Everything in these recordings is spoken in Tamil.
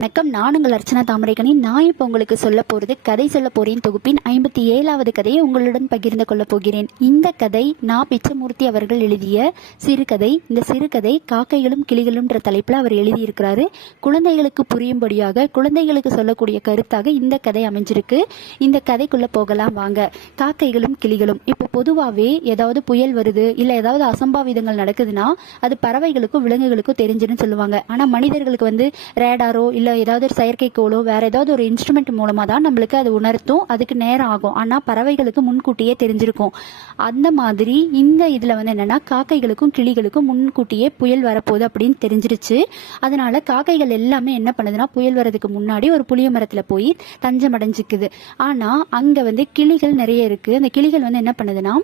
வணக்கம். நான் உங்கள் அர்ச்சனா தாமரைக்கணி நான் இப்போ உங்களுக்கு சொல்ல போகிறது கதை சொல்ல போறேன் தொகுப்பின் ஐம்பத்தி ஏழாவது கதையை உங்களுடன் பகிர்ந்து கொள்ளப் போகிறேன். இந்த கதை நான் பிச்சமூர்த்தி அவர்கள் எழுதிய சிறுகதை. இந்த சிறுகதை காக்கைகளும் கிளிகளும்ன்ற தலைப்பில் அவர் எழுதியிருக்கிறாரு. குழந்தைகளுக்கு புரியும்படியாக குழந்தைகளுக்கு சொல்லக்கூடிய கருத்தாக இந்த கதை அமைஞ்சிருக்கு. இந்த கதைக்குள்ளே போகலாம் வாங்க. காக்கைகளும் கிளிகளும். இப்போ பொதுவாகவே ஏதாவது புயல் வருது இல்லை ஏதாவது அசம்பாவிதங்கள் நடக்குதுன்னா அது பறவைகளுக்கும் விலங்குகளுக்கும் தெரிஞ்சுன்னு சொல்லுவாங்க. ஆனால் மனிதர்களுக்கு வந்து ரேடாரோ இல்லை ஏதாவது ஒரு செயற்கைக்கோளோ வேற ஏதாவது ஒரு இன்ஸ்ட்ருமெண்ட் மூலமாக தான் நம்மளுக்கு அது உணர்த்தும். அதுக்கு நேரம் ஆகும். ஆனால் பறவைகளுக்கு முன்கூட்டியே தெரிஞ்சிருக்கும். அந்த மாதிரி இந்த இதில் வந்து என்னென்னா காக்கைகளுக்கும் கிளிகளுக்கும் முன்கூட்டியே புயல் வரப்போகுது அப்படின்னு தெரிஞ்சிருச்சு. அதனால காக்கைகள் எல்லாமே என்ன பண்ணுதுன்னா புயல் வரதுக்கு முன்னாடி ஒரு புளிய மரத்தில் போய் தஞ்சம் அடைஞ்சிக்குது ஆனால் அங்கே வந்து கிளிகள் நிறைய இருக்குது அந்த கிளிகள் வந்து என்ன பண்ணுதுன்னா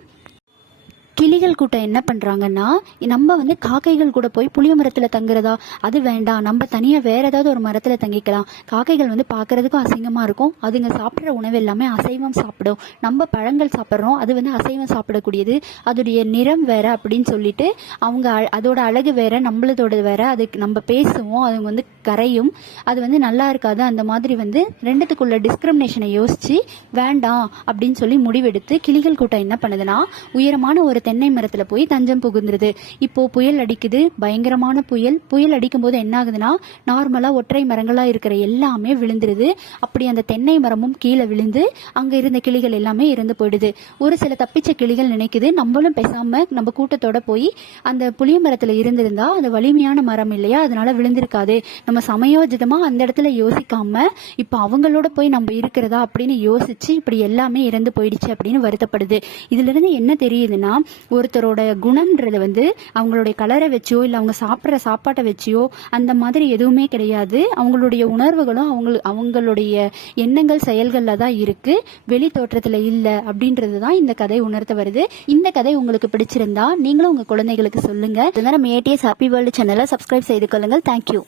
கிளிகள் கூட்டம் என்ன பண்ணுறாங்கன்னா நம்ம வந்து காக்கைகள் கூட போய் புளிய மரத்தில் தங்குறதா? அது வேண்டாம். நம்ம தனியாக வேற ஏதாவது ஒரு மரத்தில் தங்கிக்கலாம். காக்கைகள் வந்து பார்க்கறதுக்கும் அசிங்கமாக இருக்கும். அதுங்க சாப்பிட்ற உணவு எல்லாமே அசைவம் சாப்பிடும். நம்ம பழங்கள் சாப்பிட்றோம். அது வந்து அசைவம் சாப்பிடக்கூடியது. அதோடைய நிறம் வேற அப்படின்னு சொல்லிட்டு அவங்க அ- அதோட அழகு வேற நம்மளதோட வேற. அதுக்கு நம்ம பேசுவோம். அதுங்க வந்து கரையும். அது வந்து நல்லா இருக்காது. அந்த மாதிரி வந்து ரெண்டுத்துக்குள்ள டிஸ்கிரிமினேஷனை யோசிச்சு வேண்டாம் அப்படின்னு சொல்லி முடிவெடுத்து கிளிகள் கூட்டம் என்ன பண்ணுதுன்னா உயரமான ஒரு தென்னை மரத்துல போய் தஞ்சம் புகுந்துருது. இப்போ புயல் அடிக்குது. பயங்கரமான புயல். புயல் அடிக்கும் போது என்ன ஆகுதுன்னா நார்மலா ஒற்றை மரங்களா இருக்கிற எல்லாமே விழுந்துருது. அப்படி அந்த தென்னை மரமும் கீழே விழுந்து அங்க இருந்த கிளிகள் எல்லாமே இறந்து போயிடுது. ஒரு சில தப்பிச்ச கிளிகள் நினைக்குது. நம்மளும் பேசாம நம்ம கூட்டத்தோட போய் அந்த புளிய மரத்துல இருந்திருந்தா அது வலிமையான மரம் இல்லையா? அதனால விழுந்திருக்காது. நம்ம சமயோஜிதமா அந்த இடத்துல யோசிக்காம இப்ப அவங்களோட போய் நம்ம இருக்கிறதா அப்படின்னு யோசிச்சு இப்படி எல்லாமே இறந்து போயிடுச்சு அப்படின்னு வருத்தப்படுது. இதுல இருந்து என்ன தெரியுதுன்னா ஒருத்தரோட குணம்ன்றது வந்து அவங்களுடைய கலரை வச்சோ இல்லை அவங்க சாப்பிட்ற சாப்பாட்டை வச்சியோ அந்த மாதிரி எதுவுமே கிடையாது. அவங்களுடைய உணர்வுகளும் அவங்க அவங்களுடைய எண்ணங்கள் செயல்களில் தான் இருக்குது வெளி தோற்றத்தில் இல்லை அப்படின்றது தான் இந்த கதை உணர்த்த வருது. இந்த கதை உங்களுக்கு பிடிச்சிருந்தா நீங்களும் உங்கள் குழந்தைகளுக்கு சொல்லுங்கள் இதனால நம்ம ஏடிஎஸ் ஹாப்பி வேர்ல்டு சேனலை சப்ஸ்கிரைப் செய்து கொள்ளுங்கள். Thank you